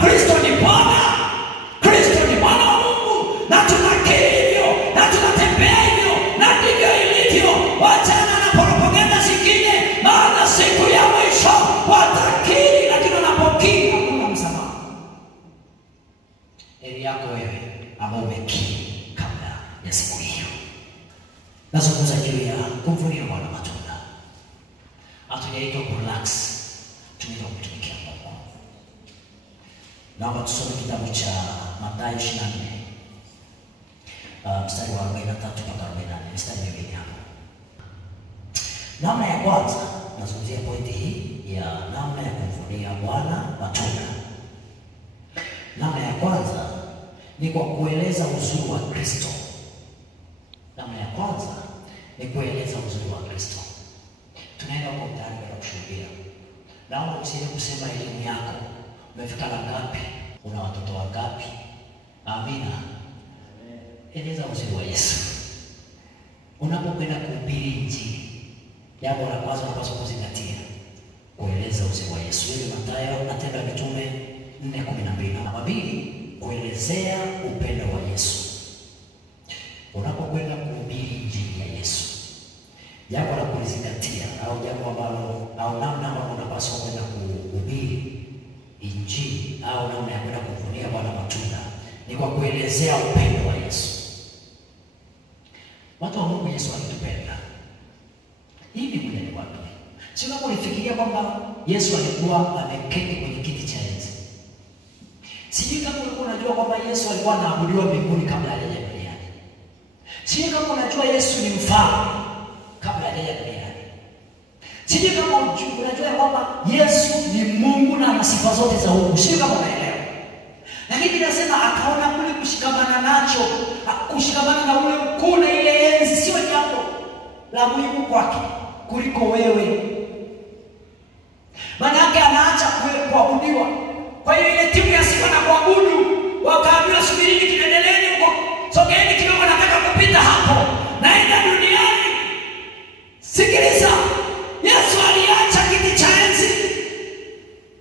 Kristo ni Bwana, Kristo ni Mwana wa Mungu, na tunakiri hivyo na tunatembea hivyo, na ndivyo ilivyo. Wachana na propaganda zingine, maana siku ya mwisho watakiri, lakini wanapokiri hakuna msamaha. Heri yako wewe ambao umekiri kabla ya siku hiyo. Nazungumza juu ya kumvunia Bwana matunda. Hatujaitwa kurelax, tumeitwa kutumikia Mungu. Naomba tusome kitabu cha Mathayo 24 mstari wa 43 mpaka 48, mstari miwili hapo. Namna ya kwanza, nazungumzia pointi hii ya namna ya kumvunia Bwana matunda. Namna ya kwanza ni kwa kueleza uzuri wa Kristo. Namna ya kwanza ni kueleza uzuri wa Kristo. Tunaenda kwa mtaani kwa kushuhudia. Naomba usije kusema elimu yako umefika la ngapi, una watoto wangapi. Amina. Eleza uzuri wa Yesu. Unapokwenda kuhubiri Injili, jambo la kwanza unapaswa kuzingatia kueleza uzuri wa Yesu. Hili Mathayo, Matendo ya Mitume 4:12. Namba 2, kuelezea upendo wa Yesu. Unapokwenda kuhubiri Injili ya Yesu, jambo la kulizingatia au jambo ambalo au namna ambayo unapaswa kwenda kuhubiri Injili au namna ya kwenda kuvunia Bwana matunda ni kwa kuelezea upendo wa Yesu. Watu wa Mungu, Yesu alitupenda. Hivi kuna ni wapi? Sio kama ulifikiria kwamba Yesu alikuwa ameketi kwenye kiti cha enzi. Sijui kama ulikuwa unajua kwamba Yesu alikuwa anaabudiwa mbinguni kabla hajaja duniani. Sijui kama unajua Yesu ni mfalme kabla hajaja duniani. Sijui kama unajua kwamba Yesu ni Mungu na ana sifa zote za Mungu. Sijui kama unaelewa. Lakini nasema akaona kule kushikamana nacho, kushikamana na ule ukuu na ile enzi sio jambo la muhimu kwake kuliko wewe. Maana yake anaacha kuabudiwa. Kwa hiyo ile timu ya sifa na kuabudu wakaambiwa, subirini kiendeleeni huko. Sogeeni kidogo, nataka kupita hapo. Naenda duniani. Sikiliza. Yesu aliacha kiti cha enzi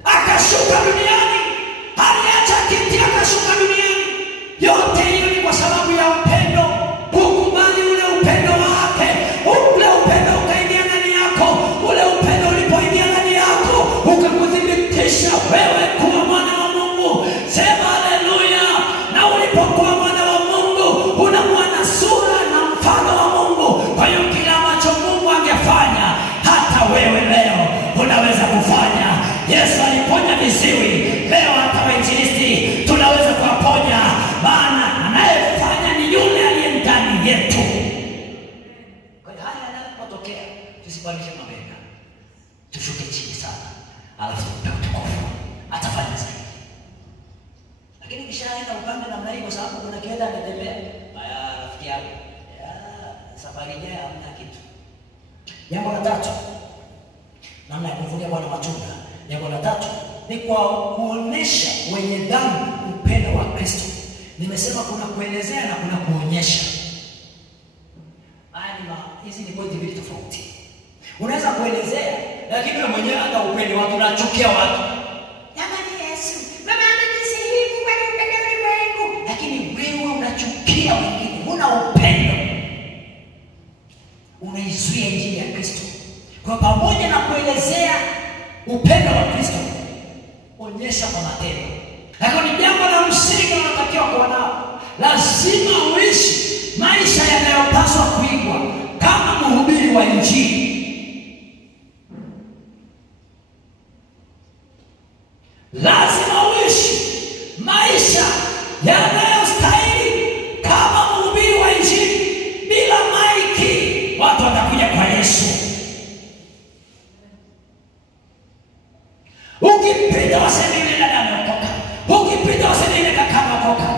akashuka duniani. Aliacha kiti akashuka duniani. Yote hiyo ni kwa sababu ya upendo. Ukubali ule upendo wake. Ule upendo ukaingia ndani yako. Ule upendo ulipoingia ndani yako ukakuthibitisha wewe kuwa mwana wa Mungu. Sema haleluya. Na ulipokuwa mwana wa Mungu unamwona sura na mfano wa Mungu. Kwa hiyo kila ambacho Mungu angefanya hata wewe leo unaweza kufanya. Yesu aliponya viziwi, leo hata wainjilisti tunaweza kuwaponya, maana anayefanya ni yule aliye ndani yetu. Kwa hiyo haya yanapotokea tusibadilishe mabega, tushuke chini sana, alafu tupe utukufu, atafanya zaidi. Lakini kishaenda upande namna hii, kwa sababu kuna kienda anatembea haya rafiki yako safari ijayo hamna kitu. Jambo la tatu, namna ya kuvunia Bwana matunda. Jambo la tatu ni kwa kuonesha wenye dhambi upendo wa Kristo. Nimesema kuna kuelezea na kuna kuonyesha. Hizi ni pointi mbili tofauti. Unaweza kuelezea, lakini wewe mwenyewe hata upendo watu unachukia watu. Jamani Yesu, mama ananisihimu kwa upendo wangu. Lakini wewe unachukia wengine, huna upendo. Unaizuia Injili ya Kristo. Kwa pamoja na kuelezea upendo wa Kristo, onyesha kwa matendo. Lakini jambo la msingi unatakiwa kuwa nao, lazima uishi maisha yanayopaswa kuigwa kama mhubiri wa Injili. Lazima uishi maisha yanayostahili kama mhubiri wa Injili. Bila maiki watu watakuja kwa Yesu. Ukipita waseme ile dada ameokoka, ukipita waseme ile kaka ameokoka,